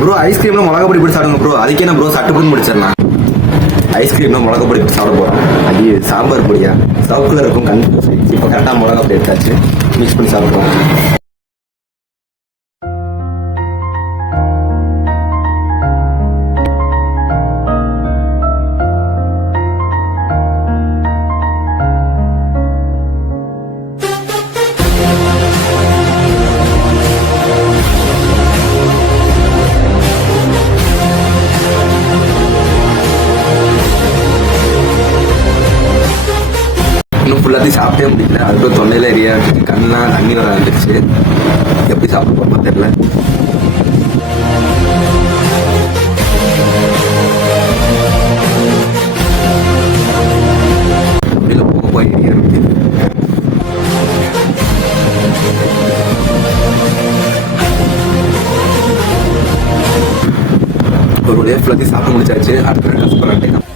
Bro ஐஸ்கிரீம்ல மிளகா பொடி போட்டு சாப்பிடுங்க ப்ரோ. அதுக்கு என்ன ப்ரோ சட்டுப்புன்னு முடிச்சிடலாம். ஐஸ்கிரீம்ல மிளகா பொடி போட்டு சாப்பிட போறோம். அது சாம்பார் பொடியா சவுக்குல இருக்கும் கண். இப்போ கரெக்டாக மிளகா பொடி எடுத்தாச்சு, மிக்ஸ் பண்ணி சாப்பிடுவோம். இன்னும் ஃபுல்லாத்தையும் சாப்பிட்டே முடியல. அதுக்குள்ள தொண்டையில எரியா இருக்கு, கண்ணெலாம் தண்ணி வர ஆரம்பிச்சு. எப்படி சாப்பிட போறோமோ தெரியல. தொண்டையில போக எரிய ஆரம்பிக்குது. ஒரு வழியாக ஃபுல்லாத்தையும் சாப்பிட முடிச்சாச்சு. அடுத்த கஷ்டம்